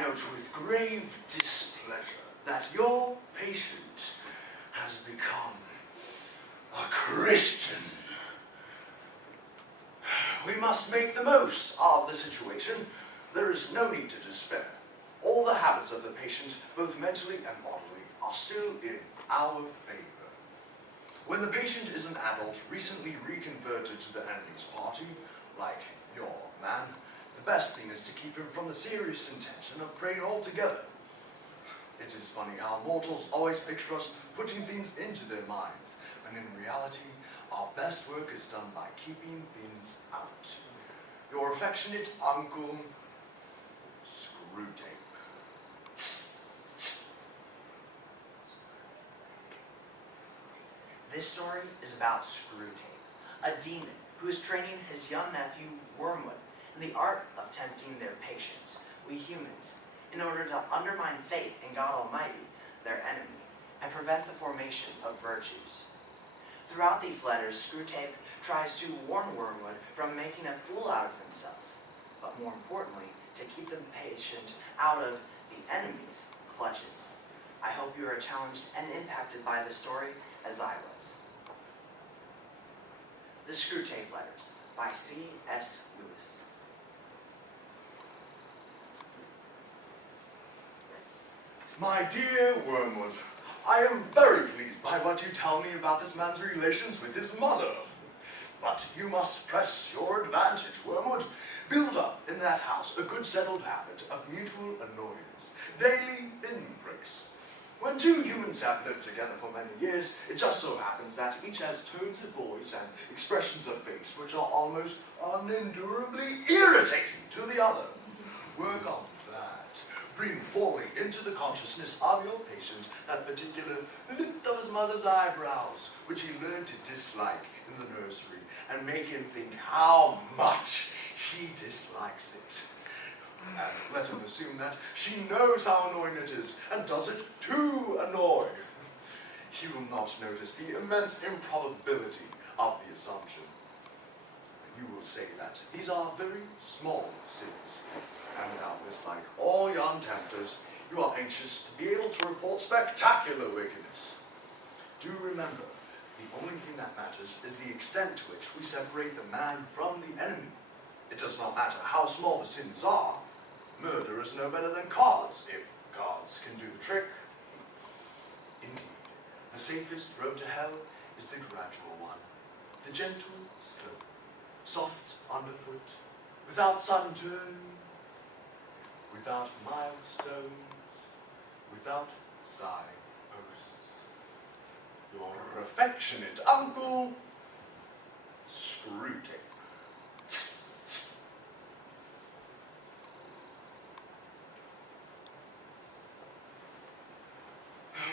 note with grave displeasure that your patient has become a Christian. We must make the most of the situation. There is no need to despair. All the habits of the patient, both mentally and bodily, are still in our favor. When the patient is an adult recently reconverted to the enemy's party, like your man, the best thing is to keep him from the serious intention of praying altogether. It is funny how mortals always picture us putting things into their minds, and in reality, our best work is done by keeping things out. Your affectionate uncle, Screwtape. This story is about Screwtape, a demon who is training his young nephew, Wormwood, in the art of tempting their patients, we humans, in order to undermine faith in God Almighty, their enemy, and prevent the formation of virtues. Throughout these letters, Screwtape tries to warn Wormwood from making a fool out of himself, but more importantly, to keep the patient out of the enemy's clutches. I hope you are challenged and impacted by this story as I was. The Screwtape Letters by C.S. Lewis. My dear Wormwood, I am very pleased by what you tell me about this man's relations with his mother. But you must press your advantage, Wormwood. Build up in that house a good settled habit of mutual annoyance, daily pinpricks. When two humans have lived together for many years, it just so happens that each has tones of voice and expressions of face which are almost unendurably irritating to the other. Work on that. Bring fully into the consciousness of your patient that particular lift of his mother's eyebrows, which he learned to dislike in the nursery, and make him think how much he dislikes it. And let him assume that she knows how annoying it is, and does it to annoy. He will not notice the immense improbability of the assumption. You will say that these are very small sins, and doubtless, like all young tempters, you are anxious to be able to report spectacular wickedness. Do remember, the only thing that matters is the extent to which we separate the man from the enemy. It does not matter how small the sins are. Murder is no better than cards, if cards can do the trick. Indeed, the safest road to hell is the gradual one, the gentle slope, soft underfoot, without sudden turns, without milestones, without signposts. Your affectionate uncle, Screwtape.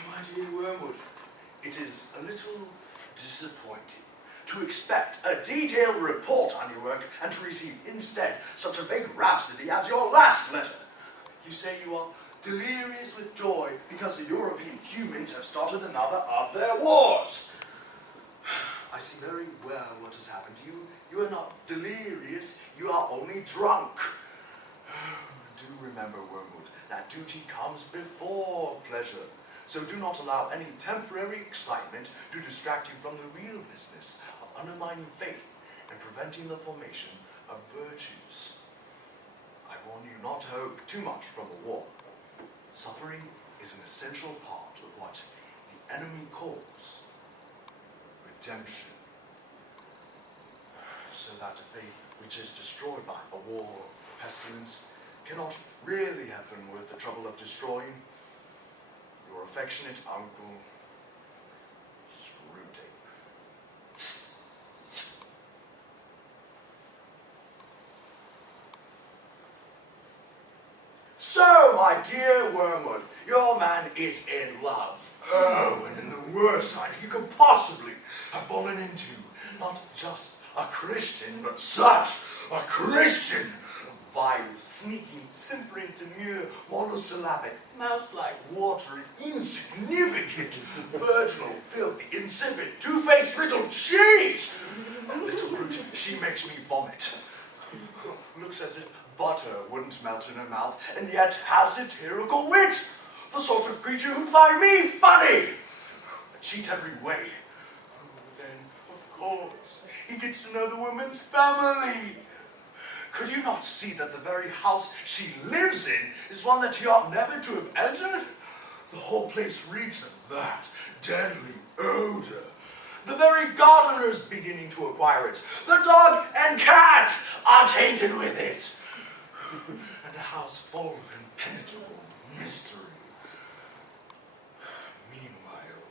My dear Wormwood, it is a little disappointing to expect a detailed report on your work and to receive instead such a vague rhapsody as your last letter. You say you are delirious with joy because the European humans have started another of their wars. I see very well what has happened to you. You are not delirious, you are only drunk. Do remember, Wormwood, that duty comes before pleasure. So do not allow any temporary excitement to distract you from the real business of undermining faith and preventing the formation of virtues. I warn you not to hope too much from the war. Suffering is an essential part of what the enemy calls redemption. So that a faith which is destroyed by a war or pestilence cannot really have been worth the trouble of destroying. Your affectionate uncle, Screwtape. So, my dear Wormwood, your man is in love. Oh, and in the worst kind you could possibly have fallen into. Not just a Christian, but such a Christian. Vile, sneaking, simpering, demure, monosyllabic, mouse-like, watery, insignificant, virginal, filthy, insipid, two-faced little cheat! That little brute, she makes me vomit. Looks as if butter wouldn't melt in her mouth, and yet has satirical wit. The sort of creature who'd find me funny. A cheat every way. Then, of course, he gets to know the woman's family. Could you not see that the very house she lives in is one that he ought never to have entered? The whole place reeks of that deadly odor. The very gardener's beginning to acquire it. The dog and cat are tainted with it. And a house full of impenetrable mystery. Meanwhile,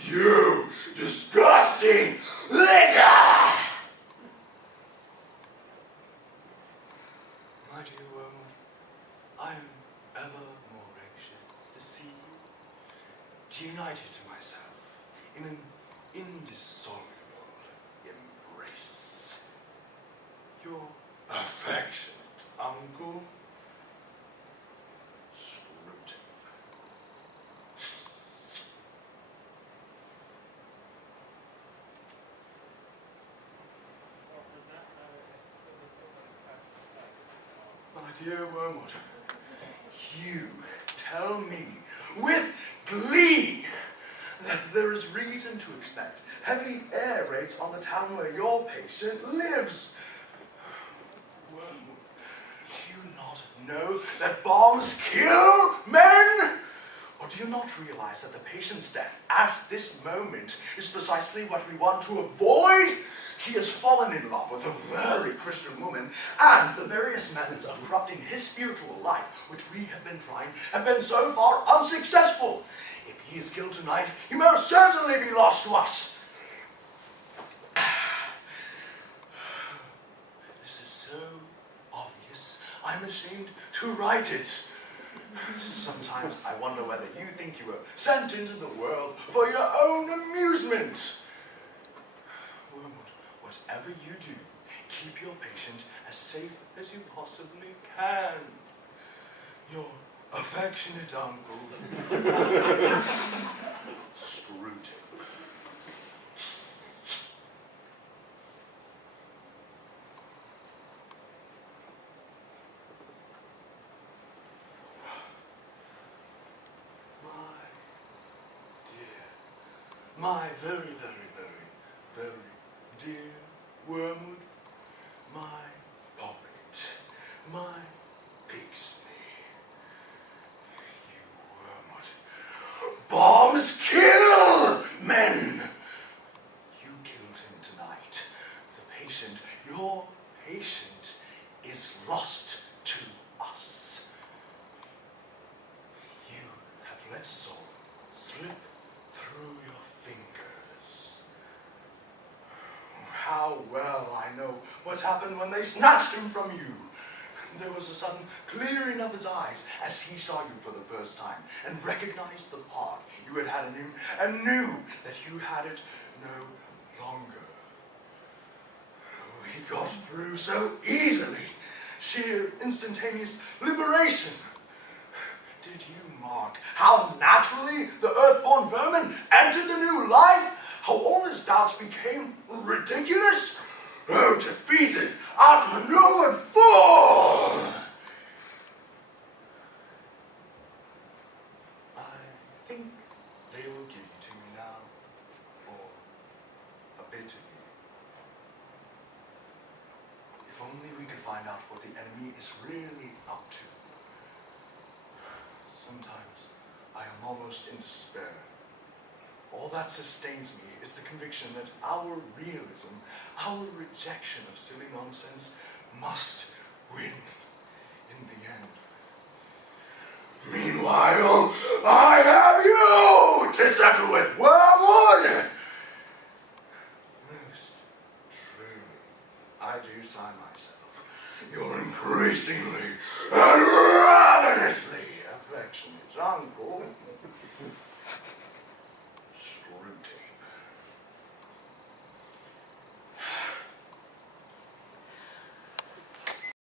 you disgusting litter! My dear Wormwood, I am ever more anxious to see you united to myself in an indissoluble embrace. Your affectionate uncle, Screwtape. My dear Wormwood, you tell me with glee that there is reason to expect heavy air raids on the town where your patient lives. Wormwood, do you not know that bombs kill men? Or do you not realize that the patient's death at this moment is precisely what we want to avoid? He has fallen in love with a very Christian woman, and the various methods of corrupting his spiritual life, which we have been trying, have been so far unsuccessful. If he is killed tonight, he must certainly be lost to us. This is so obvious, I'm ashamed to write it. Sometimes I wonder whether you think you were sent into the world for your own amusement. Wormwood, whatever you do, keep your patient as safe as you possibly can. Your affectionate uncle, Screwtape. My very, very, very, very dear Wormwood, my puppet, my pig's knee. You Wormwood. Bombs kill men! You killed him tonight. The patient, your patient, is lost to us. You have let us all slip through your fingers. How well I know what happened when they snatched him from you. There was a sudden clearing of his eyes as he saw you for the first time and recognized the part you had had in him and knew that you had it no longer. He got through so easily. Sheer instantaneous liberation. Did you mark how naturally the earthborn vermin entered the new life? How all his doubts became ridiculous? Oh, defeated, outmaneuvered fool! I think they will give you to me now, or a bit of you. If only we could find out what the enemy is really up to. Sometimes I am almost in despair. All that sustains me is the conviction that our realism, our rejection of silly nonsense, must win in the end. Meanwhile, I have you to settle with, Wormwood! Most truly, I do sign myself your increasingly